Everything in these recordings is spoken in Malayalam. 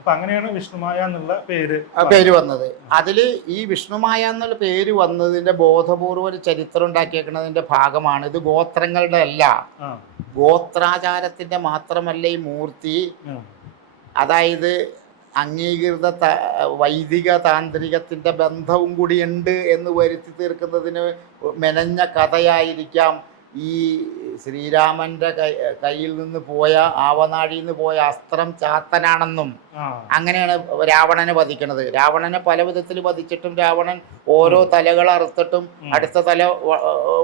അപ്പൊ അങ്ങനെയാണ് വിഷ്ണുമായ എന്നുള്ള പേര് വന്നത്. അതില് ഈ വിഷ്ണുമായ എന്നുള്ള പേര് വന്നതിന്റെ ബോധപൂർവ ഒരു ചരിത്രം ഉണ്ടാക്കിയേക്കുന്നതിന്റെ ഭാഗമാണ്. ഇത് ഗോത്രങ്ങളുടെ അല്ല, ഗോത്രാചാരത്തിന്റെ മാത്രമല്ല ഈ മൂർത്തി. അതായത് അംഗീകൃത വൈദിക താന്ത്രികത്തിന്റെ ബന്ധവും കൂടിയുണ്ട് എന്ന് വരുത്തി തീർക്കുന്നതിന് മെനഞ്ഞ കഥയായിരിക്കാം ഈ ശ്രീരാമന്റെ കയ്യിൽ നിന്ന് പോയ ആവനാഴിയിൽ നിന്ന് പോയ അസ്ത്രം ചാത്തനാണെന്നും അങ്ങനെയാണ് രാവണനെ വധിക്കുന്നത്. രാവണനെ പല വിധത്തിൽ വധിച്ചിട്ടും രാവണൻ ഓരോ തലകൾ അറുത്തിട്ടും അടുത്ത തല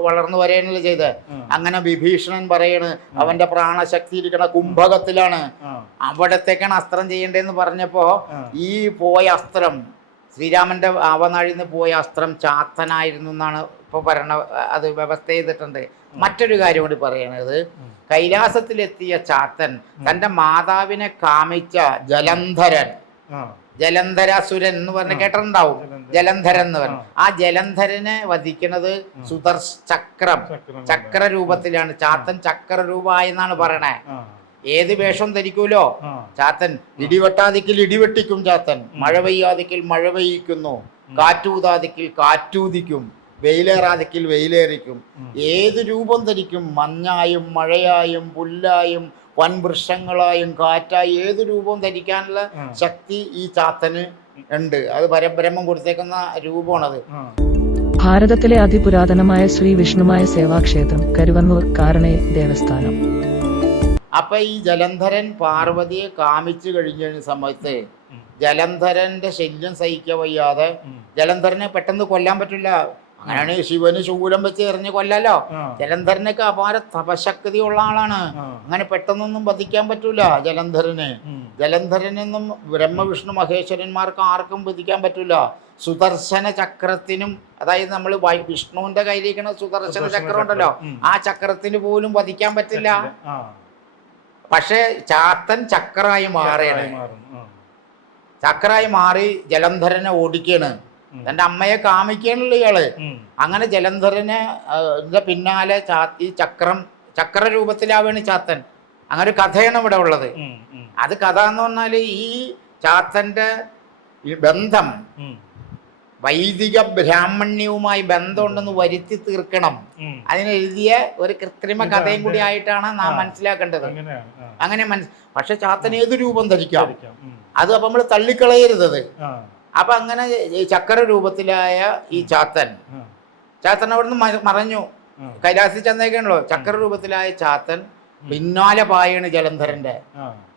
വളർന്നു വരെയാണല്ലോ ചെയ്ത്. അങ്ങനെ വിഭീഷണൻ പറയണ് അവന്റെ പ്രാണശക്തി ഇരിക്കണ കുംഭകത്തിലാണ്, അവിടത്തേക്കാണ് അസ്ത്രം ചെയ്യേണ്ടതെന്ന് പറഞ്ഞപ്പോ ഈ പോയ അസ്ത്രം ശ്രീരാമന്റെ ആവനാഴിൽ നിന്ന് പോയ അസ്ത്രം ചാത്തനായിരുന്നു എന്നാണ് ഇപ്പോൾ അത് വ്യവസ്ഥ ചെയ്തിട്ടുണ്ട്. മറ്റൊരു കാര്യം കൂടി പറയണത്, കൈലാസത്തിലെത്തിയ ചാത്തൻ തൻ്റെ മാതാവിനെ കാമിച്ച ജലന്ധരൻ, ജലന്ധരാസുരൻ എന്ന് പറഞ്ഞ കേട്ടിട്ടുണ്ടാവും, ജലന്ധരൻ എന്ന് പറഞ്ഞു. ആ ജലന്ധരനെ വധിക്കുന്നത് ചക്ര രൂപത്തിലാണ്. ചാത്തൻ ചക്രരൂപമായി എന്നാണ് പറയണേ. ഏത് വേഷം ധരിക്കൂലോ ചാത്തൻ. ഇടിവെട്ടാതിക്കിൽ ഇടിവെട്ടിക്കും ചാത്തൻ, മഴ പെയ്യാതിക്കിൽ മഴ പെയ്യിക്കുന്നു, കാറ്റൂതാതിക്കിൽ കാറ്റൂതിക്കും, വെയിലേറാതിക്കിൽ വെയിലേറിക്കും. ഏത് രൂപം ധരിക്കും, മഞ്ഞായും മഴയായും പുല്ലായും വൻവൃക്ഷങ്ങളായും കാറ്റായി ഏത് രൂപവും ധരിക്കാനുള്ള ശക്തി ഈ ചാത്തന് ഉണ്ട്. അത് പരബ്രഹ്മം കൊടുത്തേക്കുന്ന രൂപമാണത്. ഭാരതത്തിലെ അതിപുരാതനമായ ശ്രീ വിഷ്ണുമായ സേവാക്ഷേത്രം കരുവന്നൂർ കാരണയിൽ ദേവസ്ഥാനം. അപ്പൊ ഈ ജലന്ധരൻ പാർവതിയെ കാമിച്ചു കഴിഞ്ഞ സമയത്ത് ജലന്ധരന്റെ ശല്യം സഹിക്കാൻ വയ്യാതെ, ജലന്ധരനെ പെട്ടെന്ന് കൊല്ലാൻ പറ്റില്ല, അങ്ങനെയാണ് ശിവന് ശൂലം വെച്ച് എറിഞ്ഞ് കൊല്ലല്ലോ. ജലന്ധരനൊക്കെ അപാര തപശക്തി ഉള്ള ആളാണ്, അങ്ങനെ പെട്ടെന്നൊന്നും വധിക്കാൻ പറ്റൂല ജലന്ധരന്. ജലന്ധരനൊന്നും ബ്രഹ്മവിഷ്ണു മഹേശ്വരന്മാർക്ക് ആർക്കും വധിക്കാൻ പറ്റൂല. സുദർശന ചക്രത്തിനും, അതായത് നമ്മൾ വിഷ്ണുവിന്റെ കയ്യിലിരിക്കുന്ന സുദർശന ചക്രം ഉണ്ടല്ലോ, ആ ചക്രത്തിന് പോലും വധിക്കാൻ പറ്റില്ല. പക്ഷെ ചാത്തൻ ചക്രായി മാറിയാണ്, ചക്രായി മാറി ജലന്ധരനെ ഓടിക്കാണ്, തൻ്റെ അമ്മയെ കാമിക്കാനുള്ള ഇയാള്. അങ്ങനെ ജലന്ധരനെ പിന്നാലെ ഈ ചക്ര രൂപത്തിലാവാണ് ചാത്തൻ. അങ്ങനെ ഒരു കഥയാണ് ഇവിടെ ഉള്ളത്. അത് കഥ എന്ന് പറഞ്ഞാല് ഈ ചാത്തന്റെ ബന്ധം വൈദിക ബ്രാഹ്മണ്യവുമായി ബന്ധമുണ്ടെന്ന് വരുത്തി തീർക്കണം. അതിനെഴുതിയ ഒരു കൃത്രിമ കഥയും കൂടി ആയിട്ടാണ് നാം മനസ്സിലാക്കേണ്ടത്. അങ്ങനെ പക്ഷെ ചാത്തൻ ഏത് രൂപം ധരിക്കാം, അത് അപ്പൊ നമ്മൾ തള്ളിക്കളയരുത്. അപ്പൊ അങ്ങനെ ചക്ര രൂപത്തിലായ ഈ ചാത്തൻ അവിടുന്ന് മറഞ്ഞു, കൈലാസത്തിൽ ചെന്നേക്കാണല്ലോ. ചക്ര രൂപത്തിലായ ചാത്തൻ പിന്നാലെ പായാണ്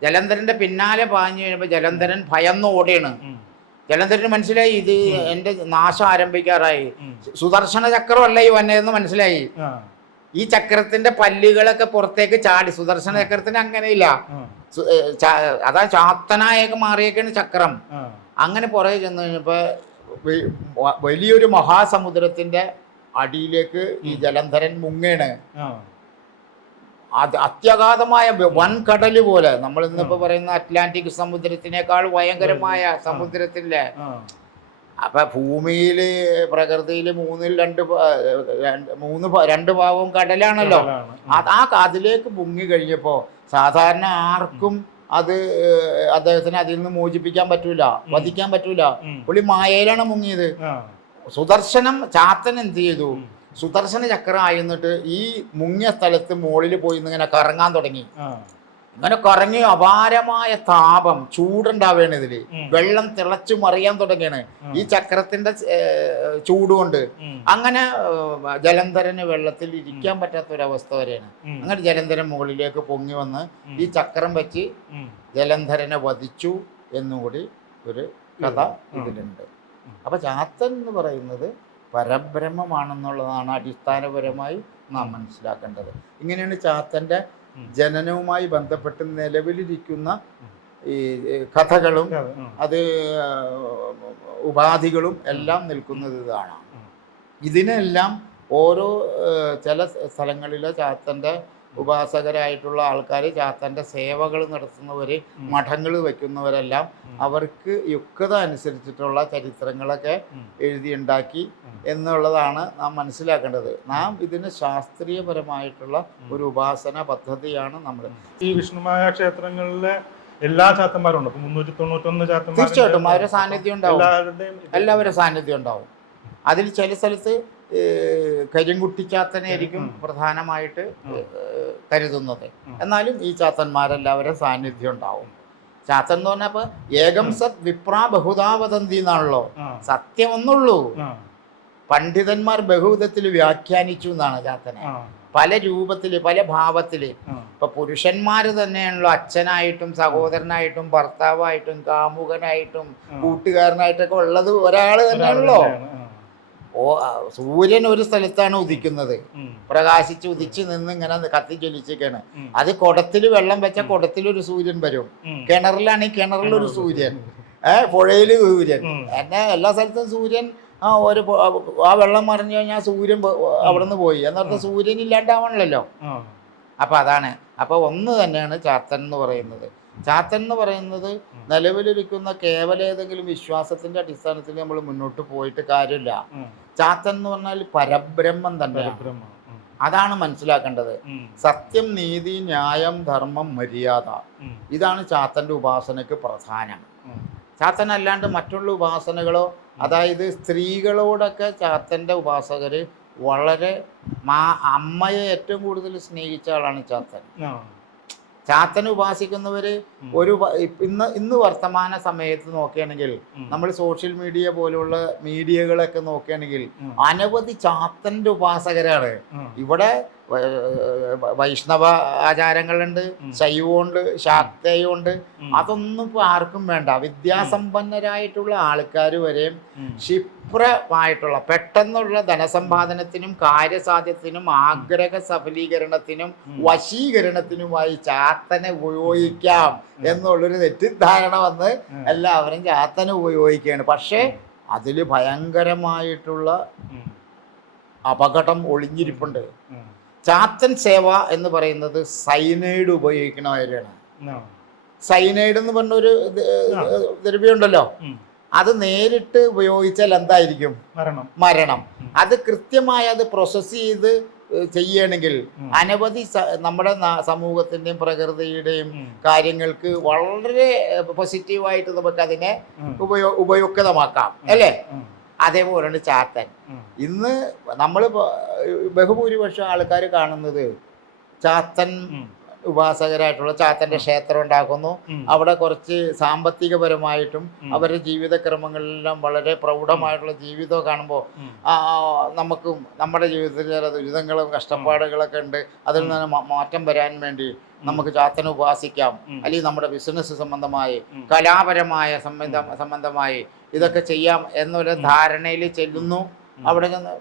ജലന്ധരന്റെ പിന്നാലെ പാഞ്ഞു കഴിയുമ്പോ ജലന്ധരൻ ഭയന്ന് ഓടിയാണ്. ജലന്ധരന് മനസ്സിലായി ഇത് എന്റെ നാശം ആരംഭിക്കാറായി, സുദർശന ചക്രമല്ല ഈ വന്നതെന്ന് മനസ്സിലായി. ഈ ചക്രത്തിന്റെ പല്ലുകളൊക്കെ പുറത്തേക്ക് ചാടി. സുദർശന ചക്രത്തിന് അങ്ങനെയില്ല, അതാ ചാത്തനായൊക്കെ മാറിയേക്കാണ് ചക്രം. അങ്ങനെ പുറകെ ചെന്ന് കഴിഞ്ഞപ്പോ വലിയൊരു മഹാസമുദ്രത്തിന്റെ അടിയിലേക്ക് ഈ ജലന്ധരൻ മുങ്ങേണ്. അത്യഗാധമായ വൻകടല് പോലെ, നമ്മൾ ഇന്നിപ്പോ പറയുന്ന അറ്റ്ലാന്റിക് സമുദ്രത്തിനേക്കാൾ ഭയങ്കരമായ സമുദ്രത്തിലെ. അപ്പൊ ഭൂമിയില് പ്രകൃതിയില് രണ്ട് ഭാഗവും കടലാണല്ലോ. അതിലേക്ക് മുങ്ങി കഴിഞ്ഞപ്പോ സാധാരണ ആർക്കും അദ്ദേഹത്തിന് അതിൽ നിന്ന് മോചിപ്പിക്കാൻ പറ്റൂല, വധിക്കാൻ പറ്റൂല. പുള്ളി മായയിലാണ് മുങ്ങിയത്. ചാത്തൻ എന്ത് ചെയ്തു, സുദർശന ചക്രം ആയിരുന്നിട്ട് ഈ മുങ്ങിയ സ്ഥലത്ത് മുകളിൽ പോയി ഇങ്ങനെ കറങ്ങാൻ തുടങ്ങി. ഇങ്ങനെ കറങ്ങി അപാരമായ താപം, ചൂടുണ്ടാവുകയാണ് ഇതില്. വെള്ളം തിളച്ചു മറിയാൻ തുടങ്ങിയാണ് ഈ ചക്രത്തിന്റെ ചൂടുകൊണ്ട്. അങ്ങനെ ജലന്ധരന് വെള്ളത്തിൽ ഇരിക്കാൻ പറ്റാത്തൊരവസ്ഥ വരെയാണ്. അങ്ങനെ ജലന്ധരൻ മുകളിലേക്ക് പൊങ്ങി വന്ന് ഈ ചക്രം വെച്ച് ജലന്ധരനെ വധിച്ചു എന്നുകൂടി ഒരു കഥ ഇതിലുണ്ട്. അപ്പൊ ചാത്തൻ എന്ന് പറയുന്നത് പരബ്രഹ്മമാണെന്നുള്ളതാണ് അടിസ്ഥാനപരമായി നാം മനസ്സിലാക്കേണ്ടത്. ഇങ്ങനെയാണ് ചാത്തന്റെ ജനനവുമായി ബന്ധപ്പെട്ട് നിലവിലിരിക്കുന്ന ഈ കഥകളും അത് ഉപാധികളും എല്ലാം നിൽക്കുന്നത് ഇതാണ്. ഇതിനെല്ലാം ഓരോ ചില സ്ഥലങ്ങളിലെ ചാത്തന്റെ ഉപാസകരായിട്ടുള്ള ആൾക്കാർ, ചാത്തന്റെ സേവകൾ നടത്തുന്നവർ, മഠങ്ങൾ വയ്ക്കുന്നവരെല്ലാം അവർക്ക് യുക്തത അനുസരിച്ചിട്ടുള്ള ചരിത്രങ്ങളൊക്കെ എഴുതിയുണ്ടാക്കി എന്നുള്ളതാണ് നാം മനസ്സിലാക്കേണ്ടത്. നാം ഇതിന് ശാസ്ത്രീയപരമായിട്ടുള്ള ഒരു ഉപാസന പദ്ധതിയാണ് നമ്മൾ. ഈ വിഷ്ണുമായ ക്ഷേത്രങ്ങളിലെ എല്ലാ ചാത്തന്മാരും ഉണ്ട്. 391 ചാത്തന്മാർ തീർച്ചയായിട്ടും അവരുടെ സാന്നിധ്യം ഉണ്ടാവും, എല്ലാവരുടെയും എല്ലാവരുടെ സാന്നിധ്യം ഉണ്ടാവും. അതിൽ ചില സ്ഥലത്ത് കരിങ്കുട്ടിച്ചാത്തനായിരിക്കും പ്രധാനമായിട്ട് കരുതുന്നത്. എന്നാലും ഈ ചാത്തന്മാരെല്ലാവരും സാന്നിധ്യം ഉണ്ടാവും. ചാത്തൻ എന്ന് പറഞ്ഞപ്പോ ഏകം സത് വിപ്രാ ബഹുധാ വദന്തി എന്നാണല്ലോ. സത്യം ഒന്നുള്ളൂ. പണ്ഡിതന്മാർ ബഹുവിധത്തിൽ വ്യാഖ്യാനിച്ചു എന്നാണ് ചാത്തനെ. പല രൂപത്തില് പല ഭാവത്തില്. ഇപ്പൊ പുരുഷന്മാര് തന്നെയാണല്ലോ അച്ഛനായിട്ടും സഹോദരനായിട്ടും ഭർത്താവായിട്ടും കാമുകനായിട്ടും കൂട്ടുകാരനായിട്ടൊക്കെ ഉള്ളത് ഒരാള് തന്നെയാണല്ലോ. സൂര്യൻ ഒരു സ്ഥലത്താണ് ഉദിക്കുന്നത്, പ്രകാശിച്ച് ഉദിച്ച് നിന്ന് ഇങ്ങനെ കത്തിജ്വലിച്ചിരിക്കുകയാണ്. അത് കുടത്തിൽ വെള്ളം വെച്ച കുടത്തിലൊരു സൂര്യൻ വരും, കിണറിലാണെങ്കിൽ കിണറിലൊരു സൂര്യൻ, പുഴയിൽ സൂര്യൻ, എന്നെ എല്ലാ സ്ഥലത്തും സൂര്യൻ. ആ വെള്ളം മറിഞ്ഞു കഴിഞ്ഞാൽ സൂര്യൻ അവിടെ നിന്ന് പോയി എന്നർത്ഥം സൂര്യൻ ഇല്ലാണ്ടാവണല്ലോ. അപ്പൊ അതാണ്. അപ്പൊ ഒന്ന് തന്നെയാണ് ചാത്തൻ എന്ന് പറയുന്നത്. ചാത്തൻ എന്ന് പറയുന്നത് നിലവിലിരിക്കുന്ന കേവല ഏതെങ്കിലും വിശ്വാസത്തിന്റെ അടിസ്ഥാനത്തിൽ നമ്മൾ മുന്നോട്ട് പോയിട്ട് കാര്യമില്ല. ചാത്തൻ എന്ന് പറഞ്ഞാൽ പരബ്രഹ്മം തന്നെയാണ്. അതാണ് മനസ്സിലാക്കേണ്ടത്. സത്യം, നീതി, ന്യായം, ധർമ്മം, മര്യാദ, ഇതാണ് ചാത്തന്റെ ഉപാസനക്ക് പ്രധാനം. ചാത്തൻ അല്ലാണ്ട് മറ്റുള്ള ഉപാസനകളോ, അതായത് സ്ത്രീകളോടൊക്കെ ചാത്തന്റെ ഉപാസകര് വളരെ അമ്മയെ ഏറ്റവും കൂടുതൽ സ്നേഹിച്ച ആളാണ് ചാത്തൻ. ചാത്തനെ ഉപാസിക്കുന്നവര് ഇന്ന് വർത്തമാന സമയത്ത് നോക്കുകയാണെങ്കിൽ, നമ്മൾ സോഷ്യൽ മീഡിയ പോലുള്ള മീഡിയകളൊക്കെ നോക്കുകയാണെങ്കിൽ അനവധി ചാത്തന്റെ ഉപാസകരാണ്. ഇവിടെ വൈഷ്ണവ ആചാരങ്ങളുണ്ട്, ശൈവമുണ്ട്, ശാക്തയുണ്ട്. അതൊന്നും ഇപ്പോൾ ആർക്കും വേണ്ട. വിദ്യാസമ്പന്നരായിട്ടുള്ള ആൾക്കാർ വരെ ക്ഷിപ്രമായിട്ടുള്ള പെട്ടെന്നുള്ള ധനസമ്പാദനത്തിനും കാര്യസാധ്യത്തിനും ആഗ്രഹ സഫലീകരണത്തിനും വശീകരണത്തിനുമായി ചാത്തനെ ഉപയോഗിക്കാം എന്നുള്ളൊരു തെറ്റിദ്ധാരണ വന്ന് എല്ലാവരും ചാത്തനെ ഉപയോഗിക്കുകയാണ്. പക്ഷേ അതിൽ ഭയങ്കരമായിട്ടുള്ള അപകടം ഒളിഞ്ഞിരിപ്പുണ്ട്. ചാത്തൻ സേവ എന്ന് പറയുന്നത് സൈനൈഡ് ഉപയോഗിക്കണവരാണ്. സൈനൈഡ് എന്ന് പറഞ്ഞൊരു ദ്രവ്യമുണ്ടല്ലോ, അത് നേരിട്ട് ഉപയോഗിച്ചാൽ എന്തായിരിക്കും? മരണം. അത് കൃത്യമായി അത് പ്രോസസ് ചെയ്ത് ചെയ്യണമെങ്കിൽ അനവധി നമ്മുടെ സമൂഹത്തിൻ്റെയും പ്രകൃതിയുടെയും കാര്യങ്ങൾക്ക് വളരെ പോസിറ്റീവായിട്ട് നമുക്ക് അതിനെ ഉപയുക്തമാക്കാം അല്ലേ? അതേപോലെയാണ് ചാത്തൻ. ഇന്ന് നമ്മൾ ബഹുഭൂരിപക്ഷം ആൾക്കാർ കാണുന്നത് ചാത്തൻ ഉപാസകരായിട്ടുള്ള ചാത്തന്റെ ക്ഷേത്രം ഉണ്ടാക്കുന്നു. അവിടെ കുറച്ച് സാമ്പത്തികപരമായിട്ടും അവരുടെ ജീവിതക്രമങ്ങളിലെല്ലാം വളരെ പ്രൗഢമായിട്ടുള്ള ജീവിതം കാണുമ്പോൾ നമുക്കും നമ്മുടെ ജീവിതത്തിൽ ചില ദുരിതങ്ങളും കഷ്ടപ്പാടുകളൊക്കെ ഉണ്ട്. അതിൽ നിന്ന് മാറ്റം വരാൻ വേണ്ടി നമുക്ക് ചാത്തനെ ഉപാസിക്കാം. അല്ലെങ്കിൽ നമ്മുടെ ബിസിനസ് സംബന്ധമായി കലാപരമായ സംബന്ധമായി ഇതൊക്കെ ചെയ്യാം എന്നൊരു ധാരണയിൽ ചെല്ലുന്നു. അവിടെ ചെന്ന്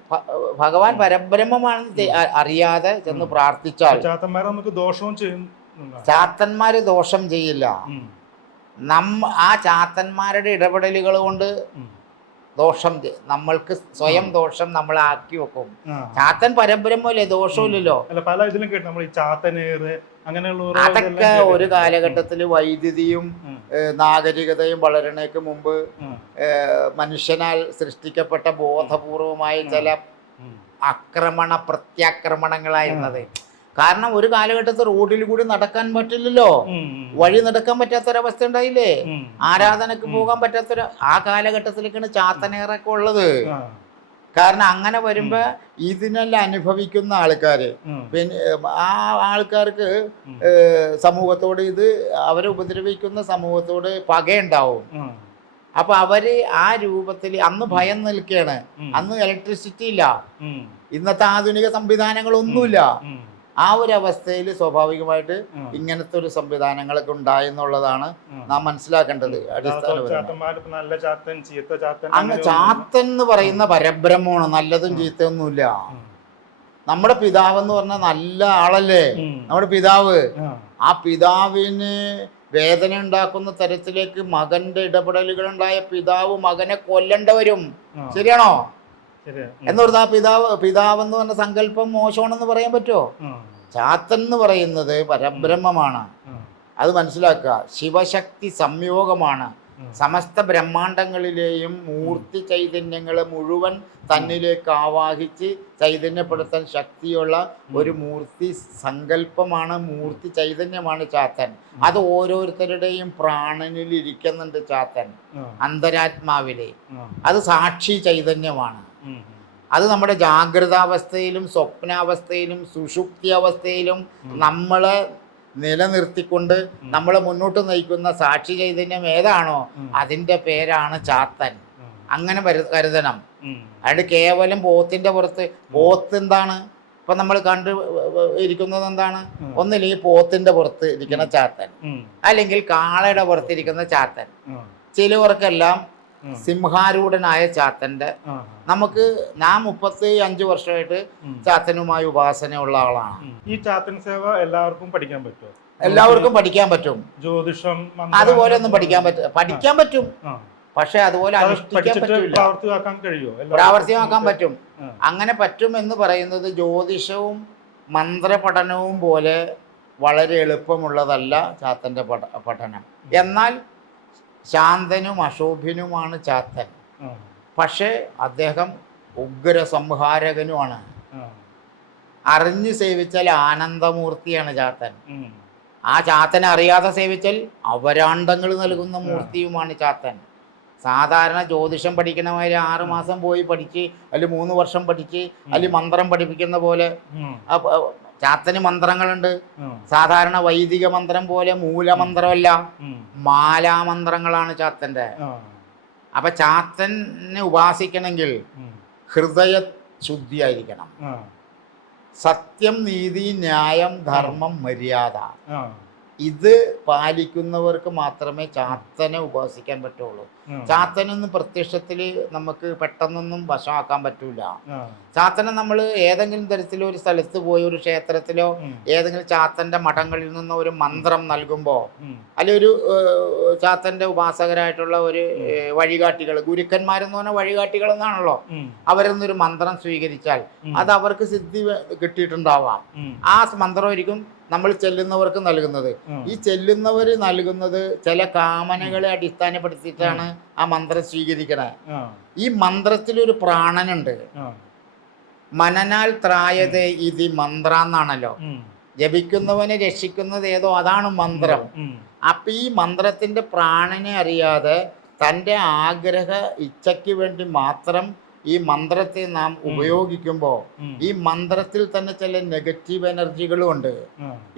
ഭഗവാൻ പരബ്രഹ്മമാണെന്ന് അറിയാതെ ചെന്ന് പ്രാർത്ഥിച്ചാൽ ചാത്തന്മാര് ദോഷം ചെയ്യില്ല. ആ ചാത്തന്മാരുടെ ഇടപെടലുകൾ കൊണ്ട് ദോഷം നമ്മൾക്ക് സ്വയം ദോഷം നമ്മളാക്കി വെക്കും. ചാത്തൻ പരബ്രഹ്മല്ലേ, ദോഷമില്ലല്ലോ. പല ഇതിലും കേട്ടു നമ്മൾ ഈ ചാത്തനേറ് അങ്ങനെയുള്ള അതൊക്കെ ഒരു കാലഘട്ടത്തിൽ വൈദ്യുതിയും നാഗരികതയും വളരണേക്ക് മുമ്പ് മനുഷ്യനാൽ സൃഷ്ടിക്കപ്പെട്ട ബോധപൂർവമായ ചില പ്രത്യാക്രമണങ്ങളായിരുന്നത്. കാരണം ഒരു കാലഘട്ടത്തിൽ റോഡിൽ കൂടി നടക്കാൻ പറ്റില്ലല്ലോ, വഴി നടക്കാൻ പറ്റാത്തൊരവസ്ഥ ഉണ്ടായില്ലേ, ആരാധനക്ക് പോകാൻ പറ്റാത്തൊരു ആ കാലഘട്ടത്തിലേക്കാണ് ചാത്തനേറൊക്കെ ഉള്ളത്. കാരണം അങ്ങനെ വരുമ്പോ ഇതിനെല്ലാം അനുഭവിക്കുന്ന ആൾക്കാര് പിന്നെ ആ ആൾക്കാർക്ക് സമൂഹത്തോട് അവരെ ഉപദ്രവിക്കുന്ന സമൂഹത്തോട് പകയുണ്ടാവും. അപ്പൊ അവര് ആ രൂപത്തിൽ അന്ന് ഭയം നിൽക്കുകയാണ്. അന്ന് ഇലക്ട്രിസിറ്റി ഇല്ല, ഇന്നത്തെ ആധുനിക സംവിധാനങ്ങളൊന്നുമില്ല. ആ ഒരു അവസ്ഥയിൽ സ്വാഭാവികമായിട്ട് ഇങ്ങനത്തെ ഒരു സംവിധാനങ്ങളൊക്കെ ഉണ്ടായെന്നുള്ളതാണ് നാം മനസ്സിലാക്കേണ്ടത്. അങ്ങ് ചാത്തൻ എന്ന് പറയുന്ന പരബ്രഹ്മമാണ്, നല്ലതും ചീത്തയൊന്നുമില്ല. നമ്മുടെ പിതാവ് എന്ന് പറഞ്ഞാൽ നല്ല ആളല്ലേ നമ്മുടെ പിതാവ്. ആ പിതാവിന് വേദന ഉണ്ടാക്കുന്ന തരത്തിലേക്ക് മകന്റെ ഇടപെടലുകൾ ഉണ്ടായ പിതാവ് മകനെ കൊല്ലേണ്ട വരും. ശരിയാണോ? എന്ന് പറഞ്ഞാൽ പിതാവ് എന്ന് പറഞ്ഞ സങ്കല്പം മോശമാണെന്ന് പറയാൻ പറ്റുമോ? ചാത്തൻ എന്ന് പറയുന്നത് പരബ്രഹ്മമാണ്, അത് മനസ്സിലാക്കുക. ശിവശക്തി സംയോഗമാണ്. സമസ്ത ബ്രഹ്മാണ്ടങ്ങളിലെയും മൂർത്തി ചൈതന്യങ്ങളെ മുഴുവൻ തന്നിലേക്ക് ആവാഹിച്ച് ചൈതന്യപ്പെടുത്താൻ ശക്തിയുള്ള ഒരു മൂർത്തി സങ്കല്പമാണ്, മൂർത്തി ചൈതന്യമാണ് ചാത്തൻ. അത് ഓരോരുത്തരുടെയും പ്രാണനിൽ ഇരിക്കുന്നുണ്ട് ചാത്തൻ, അന്തരാത്മാവിലെ. അത് സാക്ഷി ചൈതന്യമാണ്. അത് നമ്മുടെ ജാഗ്രതാവസ്ഥയിലും സ്വപ്നാവസ്ഥയിലും സുഷുപ്തി അവസ്ഥയിലും നമ്മളെ നിലനിർത്തിക്കൊണ്ട് നമ്മളെ മുന്നോട്ട് നയിക്കുന്ന സാക്ഷി ചൈതന്യം ഏതാണോ അതിൻ്റെ പേരാണ് ചാത്തൻ. അങ്ങനെ കരുതണം. അയാൾ കേവലം പോത്തിന്റെ പുറത്ത്, പോത്ത് എന്താണ് ഇപ്പൊ നമ്മൾ കണ്ടു ഇരിക്കുന്നത് എന്താണ്? ഒന്നില്ലെങ്കിൽ പോത്തിന്റെ പുറത്ത് ഇരിക്കുന്ന ചാത്തൻ, അല്ലെങ്കിൽ കാളയുടെ പുറത്തിരിക്കുന്ന ചാത്തൻ. ചിലവർക്കെല്ലാം സിംഹാരൂഢനായ ചാത്തന്റെ, നമുക്ക് ഞാൻ 35 വർഷമായിട്ട് ചാത്തനുമായി ഉപാസനയുള്ള ആളാണ്. ഈ ചാത്തൻ സേവ എല്ലാവർക്കും പഠിക്കാൻ പറ്റുമോ? എല്ലാവർക്കും പഠിക്കാൻ പറ്റും. ജ്യോതിഷം അതുപോലെ ഒന്നും പഠിക്കാൻ പറ്റും, പക്ഷെ അതുപോലെ അനുഷ്ഠിക്കാൻ പറ്റില്ല. പ്രാവർത്തികമാക്കാൻ പറ്റും. അങ്ങനെ പറ്റും എന്ന് പറയുന്നത് ജ്യോതിഷവും മന്ത്രപഠനവും പോലെ വളരെ എളുപ്പമുള്ളതല്ല ചാത്തന്റെ പഠനം. എന്നാൽ ശാന്തനും അശോഭ്യനുമാണ് ചാത്തൻ. പക്ഷേ അദ്ദേഹം ഉഗ്ര സംഹാരകനുമാണ്. അറിഞ്ഞു സേവിച്ചാൽ ആനന്ദമൂർത്തിയാണ് ചാത്തൻ. ആ ചാത്തനെ അറിയാതെ സേവിച്ചാൽ അപരാണ്ടങ്ങൾ നൽകുന്ന മൂർത്തിയുമാണ് ചാത്തൻ. സാധാരണ ജ്യോതിഷം പഠിക്കണമാതിരി 6 മാസം പോയി പഠിച്ച്, അല്ലെങ്കിൽ 3 വർഷം പഠിച്ച്, അല്ലെങ്കിൽ മന്ത്രം പഠിപ്പിക്കുന്ന പോലെ ചാത്തന് മന്ത്രങ്ങളുണ്ട്. സാധാരണ വൈദിക മന്ത്രം പോലെ മൂലമന്ത്രമല്ല, മാലാമന്ത്രങ്ങളാണ് ചാത്തന്റെ. അപ്പൊ ചാത്തനെ ഉപാസിക്കണമെങ്കിൽ ഹൃദയ ശുദ്ധിയായിരിക്കണം. സത്യം, നീതി, ന്യായം, ധർമ്മം, മര്യാദ ഇത് പാലിക്കുന്നവർക്ക് മാത്രമേ ചാത്തനെ ഉപാസിക്കാൻ പറ്റുള്ളൂ. ചാത്തനൊന്നും പ്രത്യക്ഷത്തിൽ നമുക്ക് പെട്ടെന്നൊന്നും വശമാക്കാൻ പറ്റൂല. ചാത്തനെ നമ്മൾ ഏതെങ്കിലും തരത്തിലോ ഒരു സ്ഥലത്ത് പോയി ഒരു ക്ഷേത്രത്തിലോ ഏതെങ്കിലും ചാത്തന്റെ മഠങ്ങളിൽ നിന്ന് ഒരു മന്ത്രം നൽകുമ്പോൾ, അല്ലെങ്കിൽ ഒരു ചാത്തന്റെ ഉപാസകരായിട്ടുള്ള ഒരു വഴികാട്ടികൾ, ഗുരുക്കന്മാരെന്ന് പറഞ്ഞാൽ വഴികാട്ടികൾ എന്നാണല്ലോ, അവരിൽ നിന്നൊരു മന്ത്രം സ്വീകരിച്ചാൽ അത് അവർക്ക് സിദ്ധി കിട്ടിയിട്ടുണ്ടാവാം. ആ മന്ത്രമായിരിക്കും നമ്മൾ ചെല്ലുന്നവർക്ക് നൽകുന്നത്. ഈ ചെല്ലുന്നവർ നൽകുന്നത് ചില കാമനകളെ അടിസ്ഥാനപ്പെടുത്തിയിട്ടാണ് ആ മന്ത്രം സ്വീകരിക്കണേ. ഈ മന്ത്രത്തിലൊരു പ്രാണനുണ്ട്. മനനാൽ ത്രായതേ ഇതി മന്ത്ര എന്നാണല്ലോ. ജപിക്കുന്നവനെ രക്ഷിക്കുന്നത് ഏതോ അതാണ് മന്ത്രം. അപ്പൊ ഈ മന്ത്രത്തിന്റെ പ്രാണനെ അറിയാതെ തൻ്റെ ആഗ്രഹ ഇച്ഛയ്ക്ക് വേണ്ടി മാത്രം ഈ മന്ത്രത്തെ നാം ഉപയോഗിക്കുമ്പോൾ ഈ മന്ത്രത്തിൽ തന്നെ ചില നെഗറ്റീവ് എനർജികളും ഉണ്ട്.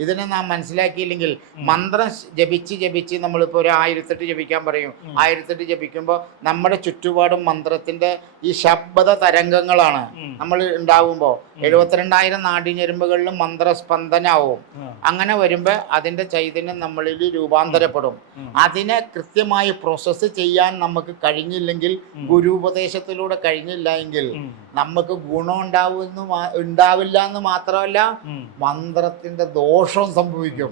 ഇതിനെ നാം മനസ്സിലാക്കിയില്ലെങ്കിൽ മന്ത്രം ജപിച്ച് നമ്മളിപ്പോൾ ഒരു 1008 ജപിക്കാൻ പറയും. 1008 ജപിക്കുമ്പോൾ നമ്മുടെ ചുറ്റുപാടും മന്ത്രത്തിന്റെ ഈ ശബ്ദ തരംഗങ്ങളാണ് നമ്മൾ ഉണ്ടാവുമ്പോൾ 72,000 നാഡീഞരമ്പുകളിലും മന്ത്രസ്പന്ദനാവും. അങ്ങനെ വരുമ്പോൾ അതിന്റെ ചൈതന്യം നമ്മളിൽ രൂപാന്തരപ്പെടും. അതിനെ കൃത്യമായി പ്രോസസ്സ് ചെയ്യാൻ നമുക്ക് കഴിഞ്ഞില്ലെങ്കിൽ, ഗുരുപദേശത്തിലൂടെ എങ്കിൽ നമുക്ക് ഗുണം ഉണ്ടാവില്ല എന്ന് മാത്രമല്ല, മന്ത്രത്തിന്റെ ദോഷം സംഭവിക്കും.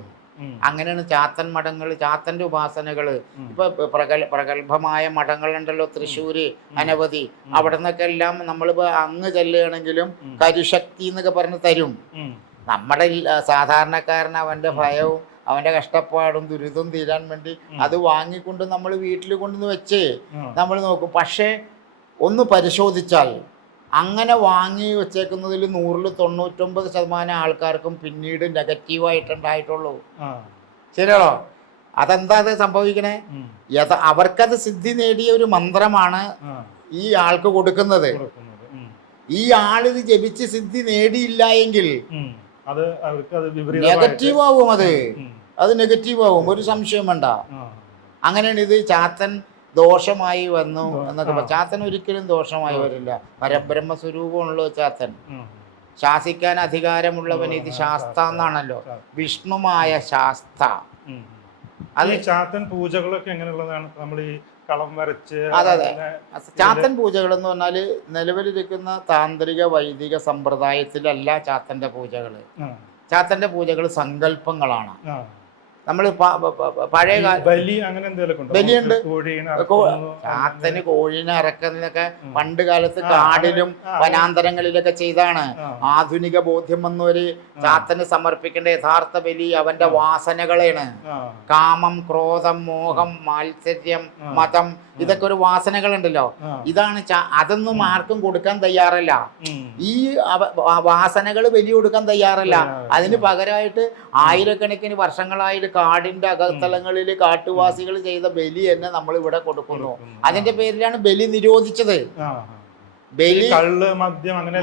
അങ്ങനെയാണ് ചാത്തൻ മഠങ്ങൾ, ചാത്തന്റെ ഉപാസനകള്. ഇപ്പൊ പ്രഗത്ഭമായ മഠങ്ങളുണ്ടല്ലോ, തൃശ്ശൂര് അനവധി. അവിടെ നിന്നൊക്കെ എല്ലാം നമ്മളിപ്പോ അങ്ങ് ചെല്ലുകയാണെങ്കിലും കരിശക്തി എന്നൊക്കെ പറഞ്ഞ് തരും. നമ്മുടെ സാധാരണക്കാരന് അവന്റെ ഭയവും അവന്റെ കഷ്ടപ്പാടും ദുരിതവും തീരാൻ വേണ്ടി അത് വാങ്ങിക്കൊണ്ട് നമ്മൾ വീട്ടിൽ കൊണ്ടുവന്ന് വെച്ച് നമ്മൾ നോക്കും. പക്ഷേ ഒന്ന് പരിശോധിച്ചാൽ അങ്ങനെ വാങ്ങി വെച്ചേക്കുന്നതിൽ 100-99% ആൾക്കാർക്കും പിന്നീട് നെഗറ്റീവായിട്ടുണ്ടായിട്ടുള്ളൂ. ശരിയാണോ? അതെന്താ അത് സംഭവിക്കണേ? അവർക്കത് സിദ്ധി നേടിയ ഒരു മന്ത്രമാണ് ഈ ആൾക്ക് കൊടുക്കുന്നത്. ഈ ആളിത് ജപിച്ച് സിദ്ധി നേടിയില്ല എങ്കിൽ നെഗറ്റീവ് ആവും. അത് നെഗറ്റീവ് ആവും, ഒരു സംശയം വേണ്ട. അങ്ങനെയാണ് ഇത് ചാത്തൻ ദോഷമായി വന്നു എന്നൊക്കെ. ചാത്തൻ ഒരിക്കലും ദോഷമായി വരില്ല. പരബ്രഹ്മ സ്വരൂപമുള്ള ചാത്തൻ. ശാസിക്കാൻ അധികാരമുള്ളവൻ ഇത് ശാസ്ത എന്നാണല്ലോ, വിഷ്ണുമായ ശാസ്ത. അത് ചാത്തൻ പൂജകളൊക്കെ എങ്ങനെയുള്ളതാണ്? നമ്മൾ ഈ കളം വരച്ച്. അതെ. ചാത്തൻ പൂജകൾ എന്ന് പറഞ്ഞാല് നിലവിലിരിക്കുന്ന താന്ത്രിക വൈദിക സമ്പ്രദായത്തിലല്ല ചാത്തന്റെ പൂജകള്. ചാത്തന്റെ പൂജകൾ സങ്കല്പങ്ങളാണ്. നമ്മൾ പഴയ ബലി അങ്ങനെ എന്തെങ്കിലും ഉണ്ടോ? ബലിയുണ്ട്. കോഴീനെ ചാത്തന് കോഴീനെ ഇറക്കുന്നതൊക്കെ പണ്ട് കാലത്ത് കാടിലും വനാന്തരങ്ങളിലൊക്കെ ചെയ്താണ്. ആധുനിക ബോധ്യം വന്നവര് ചാത്തന് സമർപ്പിക്കേണ്ട യഥാർത്ഥ ബലി അവന്റെ വാസനകളാണ്. കാമം, ക്രോധം, മോഹം, മാത്സര്യം, മതം, ഇതൊക്കെ ഒരു വാസനകളുണ്ടല്ലോ. ഇതാണ് അതൊന്നും ആർക്കും കൊടുക്കാൻ തയ്യാറല്ല. ഈ വാസനകൾ ബലി കൊടുക്കാൻ തയ്യാറല്ല. അതിന് പകരമായിട്ട് ആയിരക്കണക്കിന് വർഷങ്ങളായിട്ട് കാടിന്റെ അകത്തളങ്ങളിൽ കാട്ടുവാസികൾ ചെയ്ത ബലി തന്നെ നമ്മൾ ഇവിടെ കൊടുക്കുന്നു. അതിന്റെ പേരിലാണ് ബലി നിരോധിച്ചത്. ബലി, കള്ള്, മദ്യം അങ്ങനെ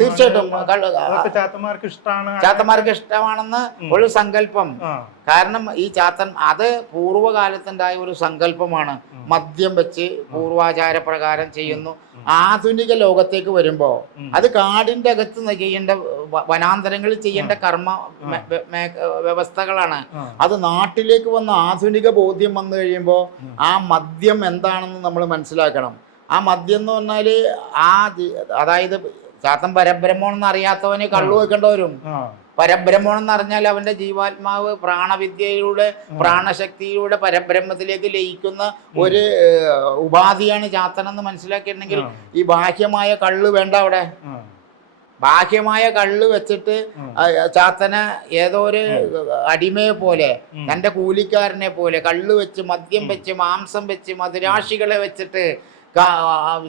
തീർച്ചയായിട്ടും ചാത്തന്മാർക്ക് ഇഷ്ടമാണെന്ന് ഒരു സങ്കല്പം. കാരണം ഈ ചാത്തൻ അത് പൂർവ്വകാലത്തുണ്ടായ ഒരു സങ്കല്പമാണ്. മദ്യം വെച്ച് പൂർവാചാര പ്രകാരം ചെയ്യുന്നു. ആധുനിക ലോകത്തേക്ക് വരുമ്പോ അത് കാടിന്റെ അകത്ത് ചെയ്യേണ്ട, വനാന്തരങ്ങളിൽ ചെയ്യേണ്ട കർമ്മ വ്യവസ്ഥകളാണ്. അത് നാട്ടിലേക്ക് വന്ന ആധുനിക ബോധ്യം വന്നു കഴിയുമ്പോൾ ആ മദ്യം എന്താണെന്ന് നമ്മൾ മനസ്സിലാക്കണം. ആ മദ്യം എന്ന് പറഞ്ഞാല് അതായത് ചാത്തൻ പരബ്രഹ്മണെന്ന് അറിയാത്തവന് കള്ളു വെക്കേണ്ട വരും. പരബ്രഹ്മണെന്ന് അറിഞ്ഞാൽ അവന്റെ ജീവാത്മാവ് പ്രാണവിദ്യയിലൂടെ, പ്രാണശക്തിയിലൂടെ പരബ്രഹ്മത്തിലേക്ക് ലയിക്കുന്ന ഒരു ഉപാധിയാണ് ചാത്തനെന്ന് മനസ്സിലാക്കിയിട്ടുണ്ടെങ്കിൽ ഈ ബാഹ്യമായ കള്ള് വേണ്ട. അവിടെ ബാഹ്യമായ കള്ള് വെച്ചിട്ട് ചാത്തനെ ഏതോ ഒരു അടിമയെ പോലെ, തൻ്റെ കൂലിക്കാരനെ പോലെ കള്ള് വെച്ച്, മദ്യം വെച്ച്, മാംസം വെച്ച്, മധുരാശികളെ വെച്ചിട്ട്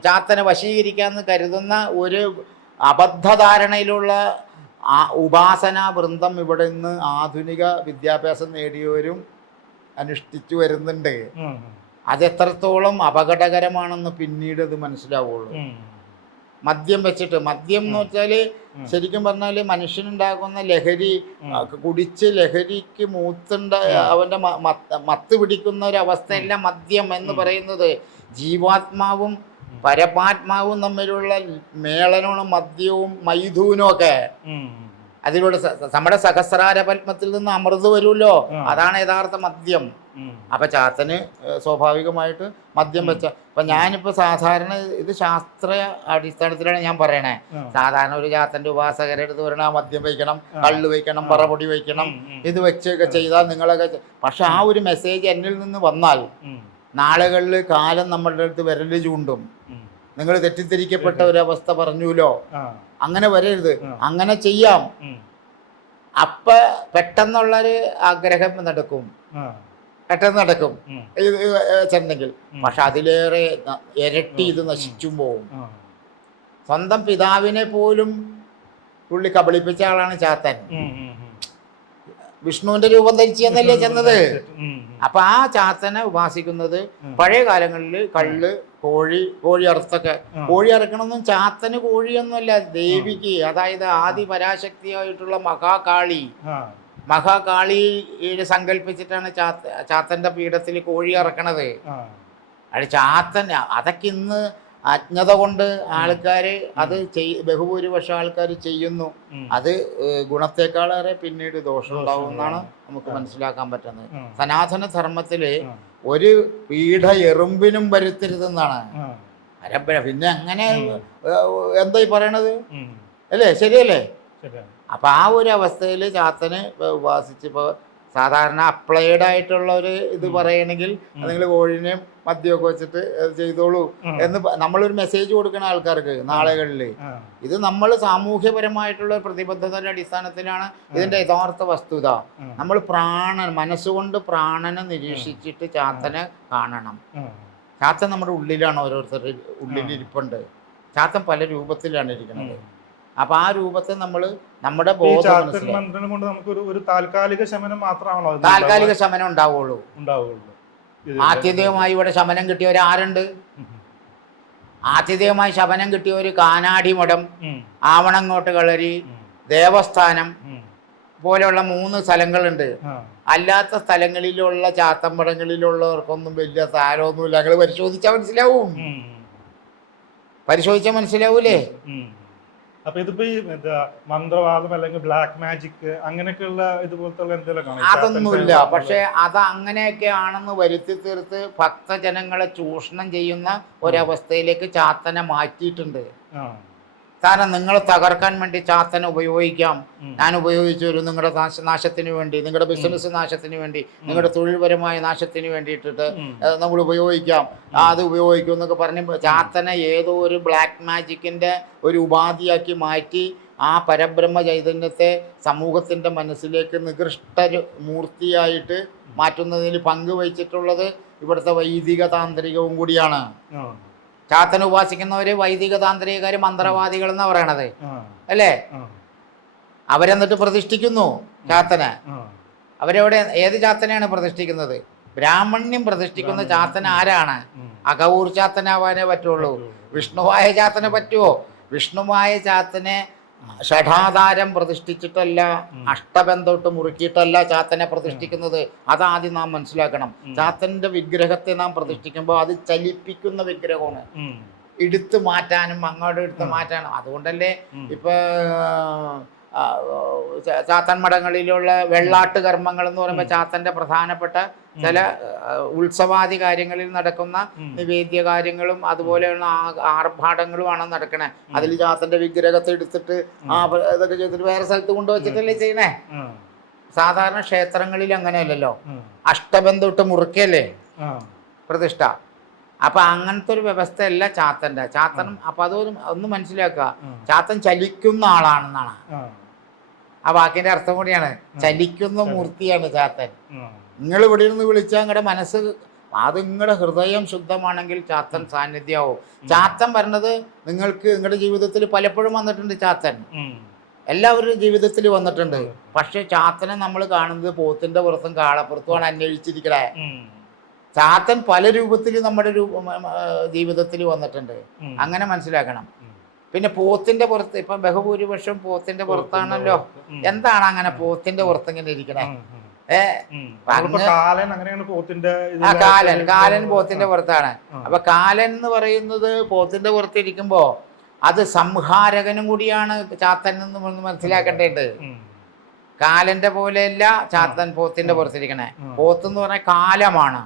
ചാത്തനെ വശീകരിക്കാമെന്ന് കരുതുന്ന ഒരു അബദ്ധധാരണയിലുള്ള ഉപാസനാ വൃന്ദം ഇവിടെ നിന്ന് ആധുനിക വിദ്യാഭ്യാസം നേടിയവരും അനുഷ്ഠിച്ചു വരുന്നുണ്ട്. അതെത്രത്തോളം അപകടകരമാണെന്ന് പിന്നീട് അത് മനസ്സിലാവുള്ളൂ. മദ്യം വെച്ചിട്ട്, മദ്യം എന്ന് വെച്ചാൽ ശരിക്കും പറഞ്ഞാൽ മനുഷ്യനുണ്ടാക്കുന്ന ലഹരി, കുടിച്ച് ലഹരിക്ക് അവൻ്റെ മത്ത് പിടിക്കുന്ന ഒരു അവസ്ഥയല്ല മദ്യം എന്ന് പറയുന്നത്. ജീവാത്മാവും പരമാത്മാവും തമ്മിലുള്ള മേളനവും മദ്യവും മൈഥൂനും ഒക്കെ അതിലൂടെ നമ്മുടെ സഹസ്രാര പത്മത്തിൽ നിന്ന് അമൃത് വരുമല്ലോ, അതാണ് യഥാർത്ഥ മദ്യം. അപ്പൊ ചാത്തന് സ്വാഭാവികമായിട്ട് മദ്യം വെച്ച, ഇപ്പൊ ഞാനിപ്പോ സാധാരണ ഇത് ശാസ്ത്ര അടിസ്ഥാനത്തിലാണ് ഞാൻ പറയണേ. സാധാരണ ഒരു ചാത്തന്റെ ഉപാസകരുടെ അടുത്ത് പറയണ മദ്യം വയ്ക്കണം, കള്ള് വയ്ക്കണം, പറപൊടി വയ്ക്കണം, ഇത് വെച്ചൊക്കെ ചെയ്താൽ നിങ്ങളൊക്കെ. പക്ഷെ ആ ഒരു മെസ്സേജ് എന്നിൽ നിന്ന് വന്നാൽ നാളുകളിൽ കാലം നമ്മളുടെ അടുത്ത് വിരല് ചൂണ്ടും. നിങ്ങൾ തെറ്റിദ്ധരിക്കപ്പെട്ട ഒരവസ്ഥ പറഞ്ഞുല്ലോ, അങ്ങനെ വരരുത്, അങ്ങനെ ചെയ്യാം. അപ്പൊ പെട്ടെന്നുള്ളൊരു ആഗ്രഹം നടക്കും, പെട്ടെന്ന് നടക്കും ചെന്നെങ്കിൽ. പക്ഷെ അതിലേറെ ഇരട്ടി ഇത് നശിച്ചും പോവും. സ്വന്തം പിതാവിനെ പോലും പുള്ളി കബളിപ്പിച്ച ആളാണ് ചാത്തൻ. വിഷ്ണുവിന്റെ രൂപം ധരിച്ചു എന്നല്ലേ ചെന്നത്. അപ്പൊ ആ ചാത്തനെ ഉപാസിക്കുന്നത് പഴയ കാലങ്ങളിൽ കള്ള്, കോഴി അറുത്തൊക്കെ. കോഴി അറുക്കണമെന്നും ചാത്തന് കോഴിയൊന്നുമല്ല, ദേവിക്ക്, അതായത് ആദി പരാശക്തിയായിട്ടുള്ള മഹാകാളിയെ സങ്കല്പിച്ചിട്ടാണ് ചാത്തന്റെ പീഠത്തിൽ കോഴി അറക്കണത്. അത് ചാത്തൻ അതൊക്കെ ഇന്ന് അജ്ഞത കൊണ്ട് ആൾക്കാർ അത് ബഹുഭൂരിപക്ഷം ആൾക്കാർ ചെയ്യുന്നു. അത് ഗുണത്തെക്കാളേറെ പിന്നീട് ദോഷം ഉണ്ടാവും എന്നാണ് നമുക്ക് മനസ്സിലാക്കാൻ പറ്റുന്നത്. സനാതന ധർമ്മത്തില് ഒരു പീഠ എറുമ്പിനും വരുത്തരുതെന്നാണ്. പിന്നെ അങ്ങനെ എന്തായി പറയണത് അല്ലേ? ശരിയല്ലേ? അപ്പൊ ആ ഒരു അവസ്ഥയിൽ ചാത്തന് ഉപാസിച്ചിപ്പോ സാധാരണ അപ്ലൈഡ് ആയിട്ടുള്ള ഒരു ഇത് പറയണമെങ്കിൽ നിങ്ങൾ കോഴിനെയും മദ്യമൊക്കെ വെച്ചിട്ട് ചെയ്തോളൂ എന്ന് നമ്മളൊരു മെസ്സേജ് കൊടുക്കുന്ന ആൾക്കാർക്ക് നാളുകളിൽ. ഇത് നമ്മൾ സാമൂഹ്യപരമായിട്ടുള്ള പ്രതിബദ്ധതയുടെ അടിസ്ഥാനത്തിലാണ് ഇതിന്റെ യഥാർത്ഥ വസ്തുത. നമ്മൾ മനസ്സുകൊണ്ട് പ്രാണനെ നിരീക്ഷിച്ചിട്ട് ചാത്തനെ കാണണം. ചാത്തൻ നമ്മുടെ ഉള്ളിലാണ്, ഓരോരുത്തരുടെ ഉള്ളിലിരിപ്പുണ്ട്. ചാത്തൻ പല രൂപത്തിലാണ് ഇരിക്കുന്നത്. അപ്പൊ ആ രൂപത്തെ നമ്മൾ നമ്മുടെ കൊണ്ട് നമുക്ക് ഒരു താൽക്കാലിക ശമനം മാത്രമാണോ? താൽക്കാലിക ശമനം ഉണ്ടാവുള്ളൂ. ആത്യന്തികമായി ഇവിടെ ശമനം കിട്ടിയവർ ആരുണ്ട്? ആത്യന്തികമായി ശമനം കിട്ടിയവര് കാനാടി മഠം, ആവണങ്ങോട്ട് കളരി, ദേവസ്ഥാനം പോലെയുള്ള 3 സ്ഥലങ്ങളുണ്ട്. അല്ലാത്ത സ്ഥലങ്ങളിലുള്ള ചാത്തമ്പടങ്ങളിലുള്ളവർക്കൊന്നും വലിയ സാരമൊന്നുമില്ല. ഞങ്ങൾ പരിശോധിച്ചാൽ മനസ്സിലാവൂലേ? അപ്പൊ ഇതിപ്പോ ഈ മന്ത്രവാദം അല്ലെങ്കിൽ ബ്ലാക്ക് മാജിക് അങ്ങനെയൊക്കെയുള്ള ഇതുപോലത്തെ എന്തെങ്കിലും അതൊന്നുമില്ല. പക്ഷെ അത് അങ്ങനെയൊക്കെ ആണെന്ന് വരുത്തി തീർത്ത് ഭക്തജനങ്ങളെ ചൂഷണം ചെയ്യുന്ന ഒരവസ്ഥയിലേക്ക് ചാത്തനെ മാറ്റിയിട്ടുണ്ട്. കാരണം നിങ്ങളെ തകർക്കാൻ വേണ്ടി ചാത്തനെ ഉപയോഗിക്കാം. ഞാൻ ഉപയോഗിച്ചു വരും നിങ്ങളുടെ നാശത്തിന് വേണ്ടി, നിങ്ങളുടെ ബിസിനസ് നാശത്തിന് വേണ്ടി, നിങ്ങളുടെ തൊഴിൽപരമായ നാശത്തിന് വേണ്ടിയിട്ടിട്ട് നമ്മൾ ഉപയോഗിക്കാം, അത് ഉപയോഗിക്കും എന്നൊക്കെ പറഞ്ഞ് ചാത്തനെ ഏതോ ഒരു ബ്ലാക്ക് മാജിക്കിൻ്റെ ഒരു ഉപാധിയാക്കി മാറ്റി ആ പരബ്രഹ്മ ചൈതന്യത്തെ സമൂഹത്തിൻ്റെ മനസ്സിലേക്ക് നികൃഷ്ട മൂർത്തിയായിട്ട് മാറ്റുന്നതിൽ പങ്കുവഹിച്ചിട്ടുള്ളത് ഇവിടുത്തെ വൈദിക താന്ത്രികവും കൂടിയാണ്. ചാത്തനെ ഉപാസിക്കുന്നവര് വൈദിക താന്ത്രികക്കാര് മന്ത്രവാദികൾ എന്നാ പറയണത് അല്ലേ? അവരെന്നിട്ട് പ്രതിഷ്ഠിക്കുന്നു ചാത്തനെ. അവരെവിടെ ഏത് ചാത്തനെയാണ് പ്രതിഷ്ഠിക്കുന്നത്? ബ്രാഹ്മണ്യം പ്രതിഷ്ഠിക്കുന്ന ചാത്തൻ ആരാണ്? അകവൂർ ചാത്തനാവാനേ പറ്റുള്ളൂ. വിഷ്ണുവായ ചാത്തനെ പറ്റുമോ? വിഷ്ണുവായ ചാത്തനെ ഷഠാധാരം പ്രതിഷ്ഠിച്ചിട്ടല്ല, അഷ്ടബന്ധോട്ട് മുറുക്കിയിട്ടല്ല ചാത്തനെ പ്രതിഷ്ഠിക്കുന്നത്. അതാദ്യം നാം മനസ്സിലാക്കണം. ചാത്തന്റെ വിഗ്രഹത്തെ നാം പ്രതിഷ്ഠിക്കുമ്പോൾ അത് ചലിപ്പിക്കുന്ന വിഗ്രഹമാണ്. എടുത്തു മാറ്റാനും അങ്ങോട്ട് എടുത്തു മാറ്റാനും. അതുകൊണ്ടല്ലേ ഇപ്പൊ ചാത്തൻ മഠങ്ങളിലുള്ള വെള്ളാട്ട് കർമ്മങ്ങൾ എന്ന് പറയുമ്പോൾ ചാത്തന്റെ പ്രധാനപ്പെട്ട ചില ഉത്സവാദി കാര്യങ്ങളിൽ നടക്കുന്ന നിവേദ്യ കാര്യങ്ങളും അതുപോലെയുള്ള ആർഭാടങ്ങളുമാണ് നടക്കണേ. അതിൽ ചാത്തന്റെ വിഗ്രഹത്തെ എടുത്തിട്ട് ഇതൊക്കെ ചെയ്തിട്ട് വേറെ സ്ഥലത്ത് കൊണ്ടുവച്ചിട്ടല്ലേ ചെയ്യണേ. സാധാരണ ക്ഷേത്രങ്ങളിൽ അങ്ങനെയല്ലല്ലോ, അഷ്ടബന്ധമിട്ട് മുറുക്കല്ലേ പ്രതിഷ്ഠ. അപ്പൊ അങ്ങനത്തെ ഒരു വ്യവസ്ഥയല്ല ചാത്തന്റെ. ചാത്തൻ അപ്പൊ അതൊരു ഒന്ന് മനസ്സിലാക്കുക, ചാത്തൻ ചലിക്കുന്ന ആളാണെന്നാണ് ആ വാക്കിന്റെ അർത്ഥം കൂടിയാണ്. ചലിക്കുന്ന മൂർത്തിയാണ് ചാത്തൻ. നിങ്ങൾ ഇവിടെ നിന്ന് വിളിച്ചാൽ നിങ്ങളുടെ മനസ്സ്, അത് നിങ്ങളുടെ ഹൃദയം ശുദ്ധമാണെങ്കിൽ ചാത്തൻ സാന്നിധ്യമാവും. ചാത്തൻ പറഞ്ഞത് നിങ്ങൾക്ക് നിങ്ങളുടെ ജീവിതത്തിൽ പലപ്പോഴും വന്നിട്ടുണ്ട്. ചാത്തൻ എല്ലാവരുടെയും ജീവിതത്തിൽ വന്നിട്ടുണ്ട്. പക്ഷെ ചാത്തനെ നമ്മൾ കാണുന്നത് പോത്തിന്റെ പുറത്തും കാളപ്പുറത്തുമാണ് അന്വേഷിച്ചിരിക്കണേ. ചാത്തൻ പല രൂപത്തിൽ നമ്മുടെ ജീവിതത്തിൽ വന്നിട്ടുണ്ട്. അങ്ങനെ മനസ്സിലാക്കണം. പിന്നെ പോത്തിന്റെ പുറത്ത് ഇപ്പൊ ബഹുഭൂരിപക്ഷം പോത്തിന്റെ പുറത്താണല്ലോ. എന്താണ് അങ്ങനെ പോത്തിന്റെ പുറത്ത് ഇങ്ങനെ ഇരിക്കണേ? കാലൻ പോത്തിന്റെ പുറത്താണ്. അപ്പൊ കാലൻ എന്ന് പറയുന്നത് പോത്തിന്റെ പുറത്തിരിക്കുമ്പോ അത് സംഹാരകനും കൂടിയാണ് ചാത്തൻ എന്ന് മനസ്സിലാക്കേണ്ടത്. കാലന്റെ പോലെയല്ല ചാത്തൻ പോത്തിന്റെ പുറത്തിരിക്കണേ. പോത്തെന്ന് പറഞ്ഞ കാലമാണ്.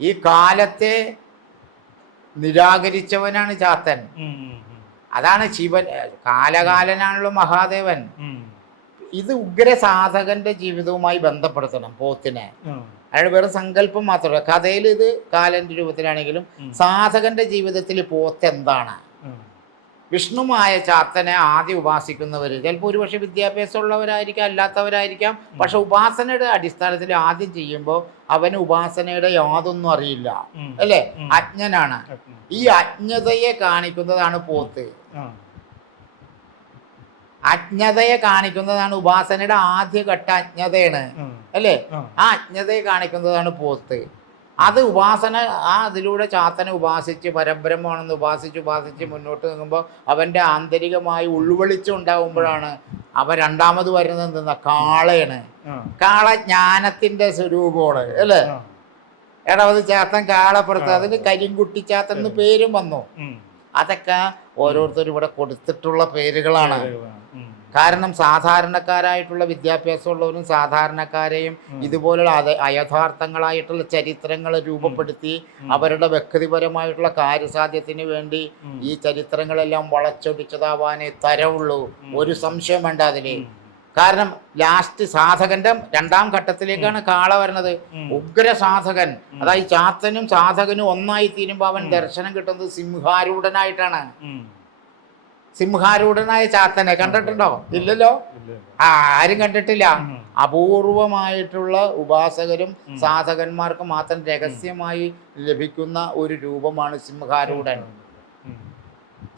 ഈ കാലത്തെ നിരാകരിച്ചവനാണ് ചാത്തൻ. അതാണ് ശിവൻ. കാലകാലനാണല്ലോ മഹാദേവൻ. ഇത് ഉഗ്ര സാധകന്റെ ജീവിതവുമായി ബന്ധപ്പെടുത്തണം പോത്തിനെ. അയാൾ വേറെ സങ്കല്പം മാത്രമല്ല. കഥയിൽ ഇത് കാലന്റെ രൂപത്തിലാണെങ്കിലും സാധകന്റെ ജീവിതത്തിൽ പോത്ത് എന്താണ്? വിഷ്ണുമായ ചാത്തനെ ആദ്യം ഉപാസിക്കുന്നവർ ചിലപ്പോൾ ഒരുപക്ഷെ വിദ്യാഭ്യാസം ഉള്ളവരായിരിക്കാം, അല്ലാത്തവരായിരിക്കാം. പക്ഷെ ഉപാസനയുടെ അടിസ്ഥാനത്തിൽ ആദ്യം ചെയ്യുമ്പോൾ അവന് ഉപാസനയുടെ യാതൊന്നും അറിയില്ല, അല്ലേ? അജ്ഞനാണ്. ഈ അജ്ഞതയെ കാണിക്കുന്നതാണ് പോത്ത്. അജ്ഞതയെ കാണിക്കുന്നതാണ് ഉപാസനയുടെ ആദ്യഘട്ട അജ്ഞതയാണ്, അല്ലേ? ആ അജ്ഞതയെ കാണിക്കുന്നതാണ് പോത്ത്. അത് ഉപാസന അതിലൂടെ ചാത്തനെ ഉപാസിച്ച് പരബ്രഹ്മമാണെന്ന് ഉപാസിച്ച് മുന്നോട്ട് നീങ്ങുമ്പോൾ അവൻ്റെ ആന്തരികമായി ഉൾവെളിച്ചം ഉണ്ടാകുമ്പോഴാണ് അവൻ രണ്ടാമത് വരുന്നത് എന്തെന്ന കാളയാണ്. കാള ജ്ഞാനത്തിന്റെ സ്വരൂപമാണ്, അല്ലേ? ഇടവത് ചാത്തൻ കാളപ്പുറത്ത്, അതിന് കരിങ്കുട്ടി ചാത്തൻ എന്ന് പേരും വന്നു. അതൊക്കെ ഓരോരുത്തരും ഇവിടെ കൊടുത്തിട്ടുള്ള പേരുകളാണ്. കാരണം സാധാരണക്കാരായിട്ടുള്ള വിദ്യാഭ്യാസമുള്ളവരും സാധാരണക്കാരെയും ഇതുപോലുള്ള അയഥാർത്ഥങ്ങളായിട്ടുള്ള ചരിത്രങ്ങൾ രൂപപ്പെടുത്തി അവരുടെ വ്യക്തിപരമായിട്ടുള്ള കാര്യസാധ്യത്തിന് വേണ്ടി ഈ ചരിത്രങ്ങളെല്ലാം വളച്ചൊടിച്ചതാവാനേ തരവുള്ളൂ. ഒരു സംശയം വേണ്ട അതില്. കാരണം ലാസ്റ്റ് സാധകന്റെ രണ്ടാം ഘട്ടത്തിലേക്കാണ് കാള വരുന്നത്. ഉഗ്ര സാധകൻ, അതായത് ചാത്തനും സാധകനും ഒന്നായി തീരുമ്പോ അവൻ ദർശനം കിട്ടുന്നത് സിംഹാരൂഢനായിട്ടാണ്. സിംഹാരൂഢനായ ചാത്തനെ കണ്ടിട്ടുണ്ടോ? ഇല്ലല്ലോ, ആരും കണ്ടിട്ടില്ല. അപൂർവമായിട്ടുള്ള ഉപാസകരും സാധകന്മാർക്ക് മാത്രം രഹസ്യമായി ലഭിക്കുന്ന ഒരു രൂപമാണ് സിംഹാരൂഢൻ.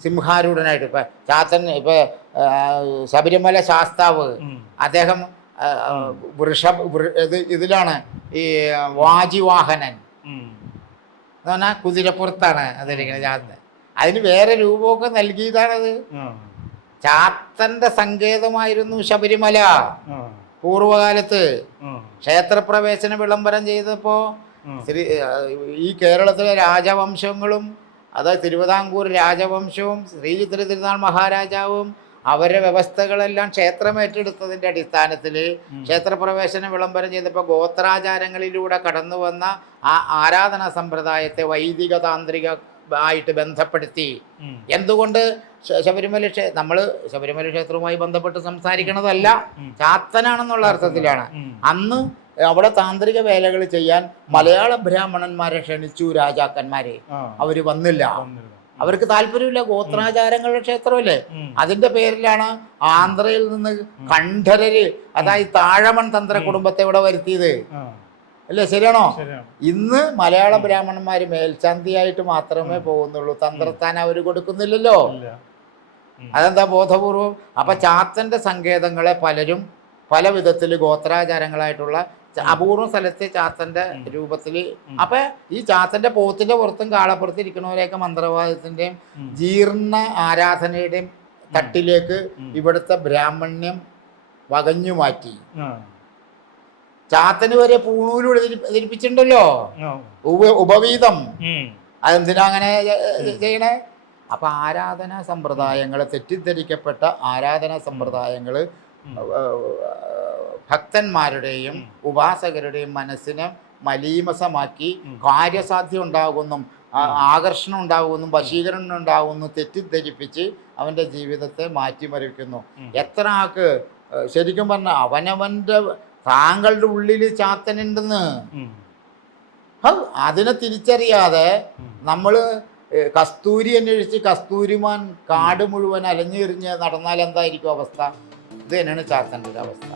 സിംഹാരൂഢനായിട്ട് ഇപ്പൊ ചാത്തൻ, ഇപ്പൊ ശബരിമല ശാസ്താവ്, അദ്ദേഹം ഇതിലാണ് ഈ വാജിവാഹനൻ എന്ന് പറഞ്ഞാൽ കുതിരപ്പുറത്താണ് അതിരിക്കുന്നത് ചാത്തൻ. അതിന് വേറെ രൂപമൊക്കെ നൽകിയതാണത്. ചാത്തന്റെ സങ്കേതമായിരുന്നു ശബരിമല. പൂർവകാലത്ത് ക്ഷേത്രപ്രവേശന വിളംബരം ചെയ്തപ്പോ ഈ കേരളത്തിലെ രാജവംശങ്ങളും, അതായത് തിരുവിതാംകൂർ രാജവംശവും ശ്രീചിത്ര തിരുനാൾ മഹാരാജാവും അവരുടെ വ്യവസ്ഥകളെല്ലാം ക്ഷേത്രം ഏറ്റെടുത്തതിൻ്റെ അടിസ്ഥാനത്തിൽ ക്ഷേത്രപ്രവേശന വിളംബരം ചെയ്തപ്പോൾ ഗോത്രാചാരങ്ങളിലൂടെ കടന്നു വന്ന ആ ആരാധനാ സമ്പ്രദായത്തെ വൈദിക താന്ത്രിക ആയിട്ട് ബന്ധപ്പെടുത്തി. എന്തുകൊണ്ട് നമ്മൾ ശബരിമല ക്ഷേത്രവുമായി ബന്ധപ്പെട്ട് സംസാരിക്കണതല്ല, ചാത്തനാണെന്നുള്ള അർത്ഥത്തിലാണ്. അന്ന് അവിടെ താന്ത്രിക വേലകൾ ചെയ്യാൻ മലയാള ബ്രാഹ്മണന്മാരെ ക്ഷണിച്ചു രാജാക്കന്മാരെ, അവര് വന്നില്ല. അവർക്ക് താല്പര്യമില്ല. ഗോത്രാചാരങ്ങളുടെ ക്ഷേത്രമല്ലേ, അതിന്റെ പേരിലാണ് ആന്ധ്രയിൽ നിന്ന് കണ്ഠരര്, അതായത് താഴമൺ തന്ത്ര കുടുംബത്തെ ഇവിടെ വരുത്തിയത് അല്ലേ? ശരിയാണോ? ഇന്ന് മലയാള ബ്രാഹ്മണന്മാര് മേൽശാന്തിയായിട്ട് മാത്രമേ പോകുന്നുള്ളൂ, തന്ത്രത്താൻ അവർ കൊടുക്കുന്നില്ലല്ലോ. അതെന്താ? ബോധപൂർവം. അപ്പൊ ചാത്തന്റെ സങ്കേതങ്ങളെ പലരും പല വിധത്തിൽ ഗോത്രാചാരങ്ങളായിട്ടുള്ള അപൂർവ സ്ഥലത്തെ ചാത്തന്റെ രൂപത്തിൽ. അപ്പൊ ഈ ചാത്തന്റെ പോത്തിന്റെ പുറത്തും കാളപ്പുറത്തും ഇരിക്കുന്നവരെയൊക്കെ മന്ത്രവാദത്തിന്റെയും ജീർണ ആരാധനയുടെയും തട്ടിലേക്ക് ഇവിടുത്തെ ബ്രാഹ്മണ്യം വകഞ്ഞു മാറ്റി. ചാത്തന് വരെ പൂണൂലൂടെ ധരിപ്പിച്ചിട്ടുണ്ടല്ലോ ഉപവീതം. അതെന്തിനാ അങ്ങനെ ചെയ്യണേ? അപ്പൊ ആരാധനാ സമ്പ്രദായങ്ങള്, തെറ്റിദ്ധരിക്കപ്പെട്ട ആരാധനാ സമ്പ്രദായങ്ങള് ഭക്തന്മാരുടെയും ഉപാസകരുടെയും മനസ്സിനെ മലീമസമാക്കി കാര്യസാധ്യം ഉണ്ടാകുന്നു, ആകർഷണം ഉണ്ടാകുന്നു, വശീകരണം ഉണ്ടാകുന്നു, തെറ്റിദ്ധരിപ്പിച്ച് അവൻ്റെ ജീവിതത്തെ മാറ്റിമറിക്കുന്നു. എത്ര ആൾക്ക് ശരിക്കും പറഞ്ഞാൽ അവനവൻ്റെ താങ്കളുടെ ഉള്ളിൽ ചാത്തനുണ്ടെന്ന് അതിനെ തിരിച്ചറിയാതെ നമ്മൾ കസ്തൂരി അന്വേഷിച്ച് കസ്തൂരിമാൻ കാട് മുഴുവൻ അലഞ്ഞെറിഞ്ഞ് നടന്നാൽ എന്തായിരിക്കും അവസ്ഥ? ഇത് തന്നെയാണ് ചാത്തൻ്റെ ഒരു അവസ്ഥ.